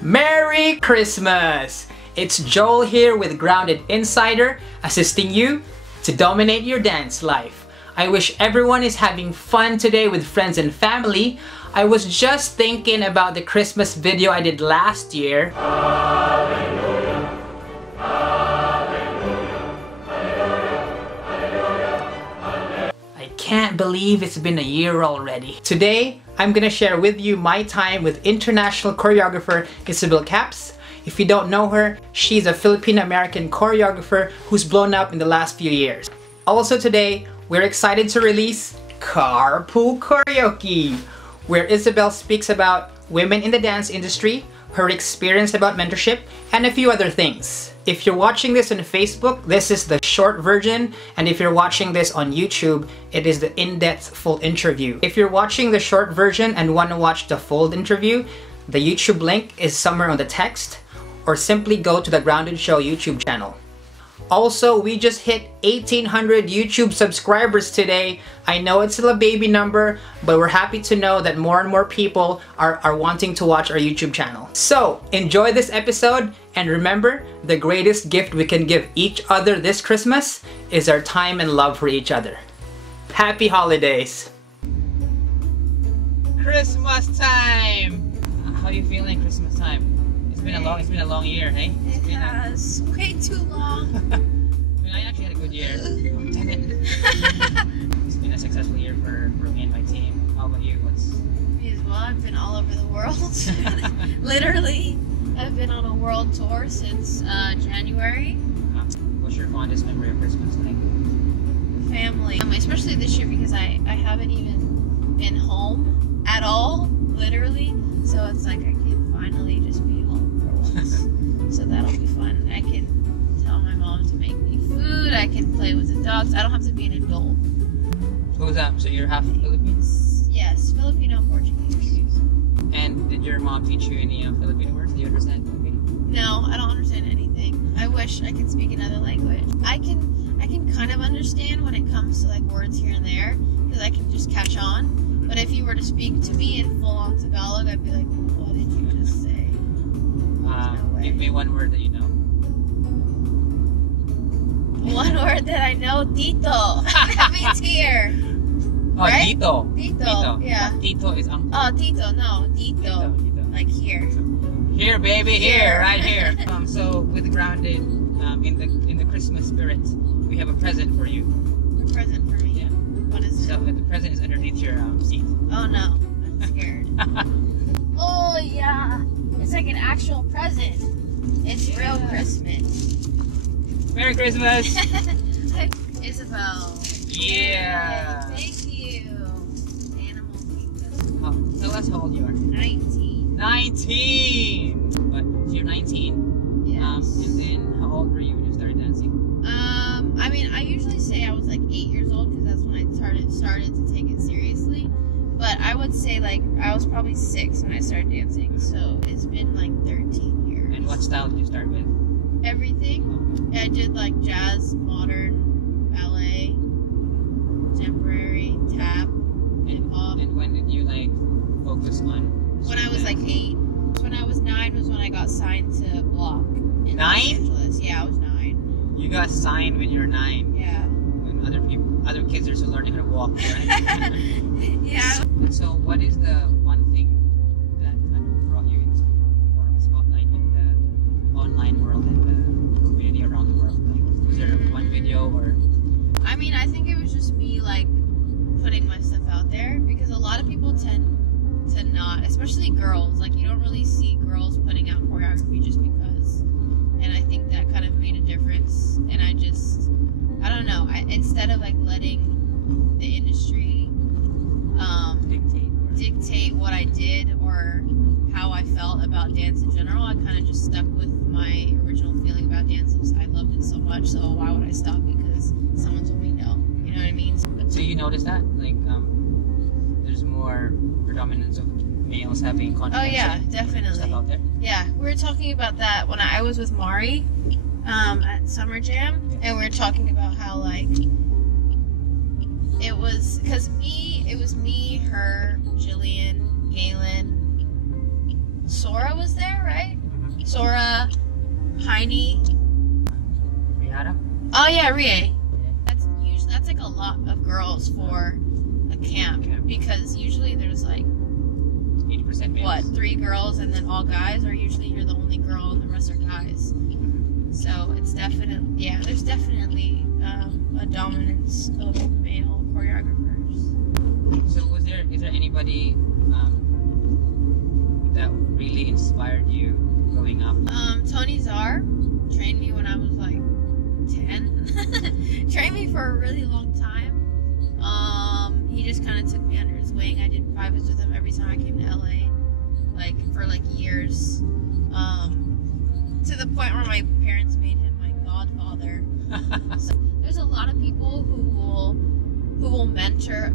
Merry Christmas! It's Joel here with Grounded Insider, assisting you to dominate your dance life. I wish everyone is having fun today with friends and family. I was just thinking about the Christmas video I did last year. I can't believe it's been a year already. Today, I'm gonna share with you my time with international choreographer Ysabelle Capitule. If you don't know her, she's a Filipino-American choreographer who's blown up in the last few years. Also today, we're excited to release Carpool Choreoke, where Ysabelle speaks about women in the dance industry, her experience about mentorship, and a few other things. If you're watching this on Facebook, this is the short version, and if you're watching this on YouTube, it is the in-depth full interview. If you're watching the short version and want to watch the full interview, the YouTube link is somewhere on the text, or simply go to the Grounded Show YouTube channel. Also, we just hit 1,800 YouTube subscribers today. I know it's still a baby number, but we're happy to know that more and more people are wanting to watch our YouTube channel. So, enjoy this episode, and remember, the greatest gift we can give each other this Christmas is our time and love for each other. Happy holidays! Christmas time! How are you feeling Christmas time? It's been a long year, hey? It has way too long. I mean, I actually had a good year. It's been a successful year for me and my team. How about you? Me as well. I've been all over the world. Literally, I've been on a world tour since January. What's your fondest memory of Christmas? Family. Especially this year because I haven't even been home at all, literally. So it's like I can finally just be home for once. So that'll be fun. I can tell my mom to make me food. I can play with the dogs. I don't have to be an adult. Who's that? So you're half Philippines? Yes, Filipino, Portuguese. And did your mom teach you any Filipino words? Do you understand Filipino? No, I don't understand anything. I wish I could speak another language. I can kind of understand when it comes to like words here and there, because I can just catch on. But if you were to speak to me in full-on Tagalog, I'd be like, what did you just say? No, give me one word that you know. One word that I know, Tito. That means here. Oh, right? Tito. Tito. Yeah. Tito is uncle. Oh, Tito. No, Tito. Tito. Like here. Here, baby, here, right here. So with Grounded, in the Christmas spirit, we have a present for you. A present for me. Yeah. What is it? So the present is underneath your seat. Oh no, I'm scared. Oh yeah, it's like an actual present. It's real Christmas. Merry Christmas! Ysabelle. Yeah. Thank you. Animal kingdom. Tell us how old you are. 19. 19. But so you're 19. Yes. And then how old were you when you started dancing? I mean, I usually say I was like 8 years old because that's when I started to take it seriously. But I would say like I was probably 6 when I started dancing. So it's been like 13 years. And what style did you start with? Everything. I did like jazz, modern, ballet, contemporary, tap, hip hop. And when did you like focus on? When I was like 8. When I was 9 was when I got signed to Block in 9? Los Angeles. Yeah, I was 9. You got signed when you were 9. Yeah. When other kids are still learning how to walk, right? Yeah. And so, what is the one thing that kind of brought you into more of a spotlight in the online world and the community around the world? Like, was there one video or? I mean, I think it was just me like putting my stuff out there because a lot of people tend to not, especially girls. Like you don't really see girls putting out choreography just because. And I think that kind of made a difference. And I don't know. Instead of like letting the industry dictate what I did or how I felt about dance in general, I kind of just stuck with my original feeling about dance. I loved it so much, so why would I stop because someone told me no? You know what I mean? So you notice that, like, there's more predominance of males having confidence. Oh yeah, definitely. Stuff out there. Yeah, we were talking about that when I was with Mari at Summer Jam, and we were talking about how like it was because it was me, her, Jillian, Galen, Sora was there, right? Mm-hmm. Sora, Heine. Rihanna? Oh yeah, Rie. That's like a lot of girls for a camp because usually there's like 80% males. what, 3 girls and then all guys, or usually you're the only girl and the rest are guys. So it's definitely, there's definitely a dominance of male choreographers. So is there anybody that really inspired you growing up? Tony Czar trained me when I was like 10. Trained me for a really long time. He just kind of took me under his wing. I did privates with him every time I came to LA, like for like years. To the point where my parents made him my godfather. So there's a lot of people who will mentor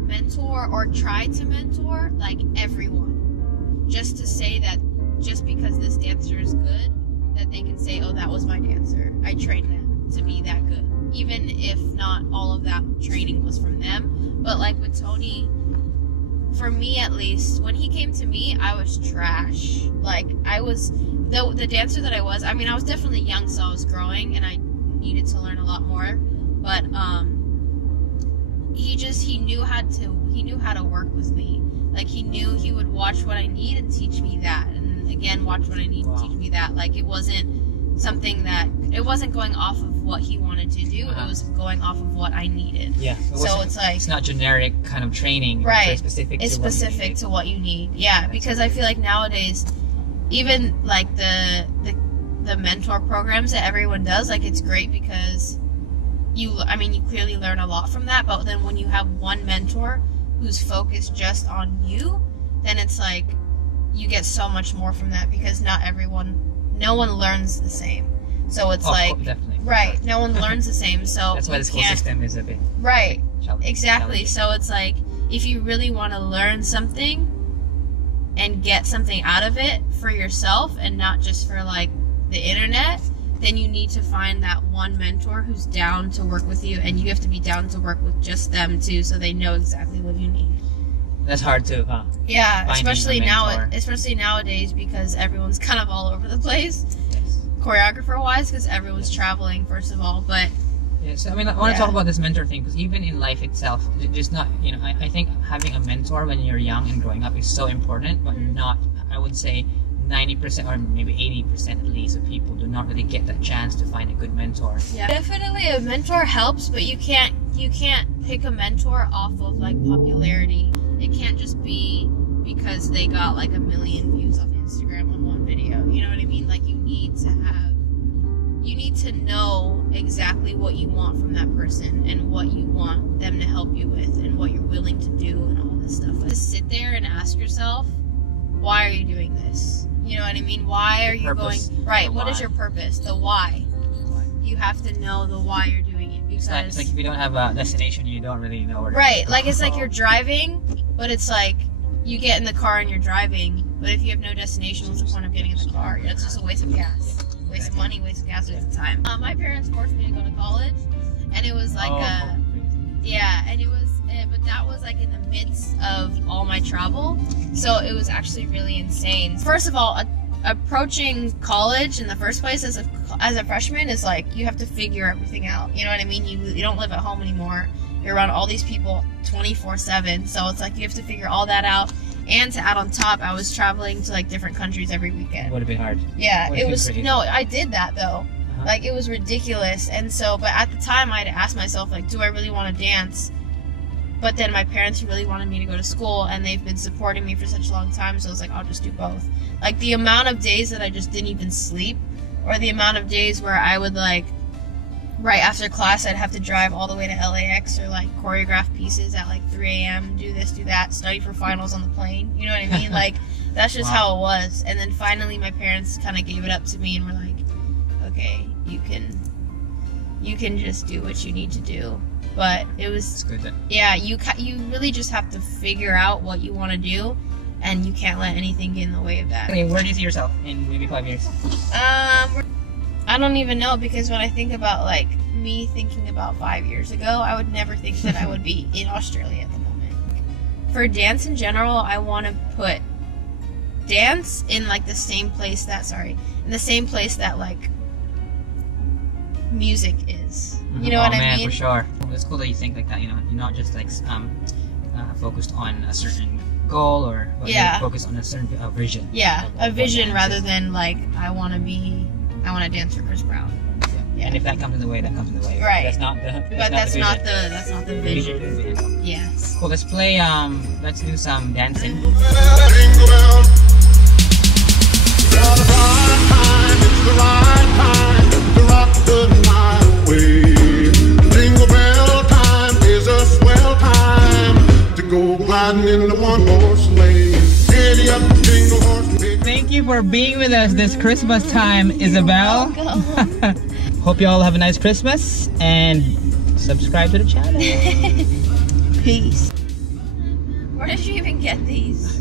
or try to mentor like everyone, just to say that just because this dancer is good, that they can say, oh, that was my dancer. I trained them to be that good, even if not all of that training was from them. But like with Tony, for me at least, when he came to me, I was trash. Like I was the dancer that I was. I mean, I was definitely young, so I was growing, and I needed to learn a lot more. But he knew how to work with me. Like he knew he would watch what I need and teach me that, and again watch what I need and teach me that. Like it wasn't something that it wasn't going off of what he wanted to do. It was going off of what I needed. Yeah. So it's like it's not generic kind of training. Right. It's specific. It's specific to what you need. Yeah, because I feel like nowadays, even like the mentor programs that everyone does, like it's great because you clearly learn a lot from that. But then when you have one mentor who's focused just on you, then it's like you get so much more from that because no one learns the same. So it's definitely. Right, no one learns the same. So that's why the school system is a bit exactly. So it's like if you really want to learn something and get something out of it for yourself and not just for like the internet, then you need to find that one mentor who's down to work with you, and you have to be down to work with just them too, so they know exactly what you need. That's hard too, huh? Yeah, especially nowadays because everyone's kind of all over the place, choreographer wise, because everyone's traveling first of all. But yeah, so I mean, I want to talk about this mentor thing because even in life itself, just not I think having a mentor when you're young and growing up is so important, but not, I would say 90% or maybe 80% at least of people do not really get that chance to find a good mentor. Yeah, definitely a mentor helps, but you can't pick a mentor off of like popularity. It can't just be because they got like 1 million views on Instagram on one video. You know what I mean? Like you need to know exactly what you want from that person and what you want them to help you with and what you're willing to do and all this stuff. Just sit there and ask yourself, why are you doing this? You know what I mean? Why are you going? Right. What is your purpose? The why. You have to know the why you're doing it, because it's like if you don't have a destination, you don't really know where to go. Like it's like you're driving, but it's like you get in the car and you're driving, but if you have no destination, what's the point of getting in the car? It's just a waste of gas, waste of money, waste of gas, waste of time. My parents forced me to go to college, and it was like and it was, but that was like in the midst of all my travel, so it was actually really insane. First of all, approaching college in the first place as a freshman is like you have to figure everything out. You know what I mean? You don't live at home anymore. You're around all these people 24/7, so it's like you have to figure all that out. And to add on top, I was traveling to like different countries every weekend. Would have been hard. Yeah, it was. No, I did that though. Like it was ridiculous, and so. But at the time, I had to ask myself, like, do I really want to dance? But then my parents really wanted me to go to school, and they've been supporting me for such a long time, so I was like, I'll just do both. Like the amount of days that I just didn't even sleep, or the amount of days where I would like, right after class, I'd have to drive all the way to LAX or like choreograph pieces at like 3 a.m., do this, do that, study for finals on the plane. You know what I mean? Like that's just how it was. And then finally my parents kind of gave it up to me and were like, okay, you can just do what you need to do. But it was, it's good then. Yeah, you really just have to figure out what you want to do, and you can't let anything get in the way of that. I mean, where do you see yourself in maybe 5 years? I don't even know, because when I think about like me thinking about 5 years ago, I would never think that I would be in Australia at the moment. For dance in general, I want to put dance in like the same place that like music is. You know what I mean? For sure. It's cool that you think like that. You know, you're not just like focused on a certain goal or you're focused on a certain vision. Yeah, a vision rather than like I want to dance for Chris Brown. Yeah. And if that comes in the way, that comes in the way. Right. That's not the vision. Yes. Cool. Let's play. Let's do some dancing. Thank you for being with us this Christmas time, Ysabelle. Hope you all have a nice Christmas and subscribe to the channel. Peace. Where did you even get these?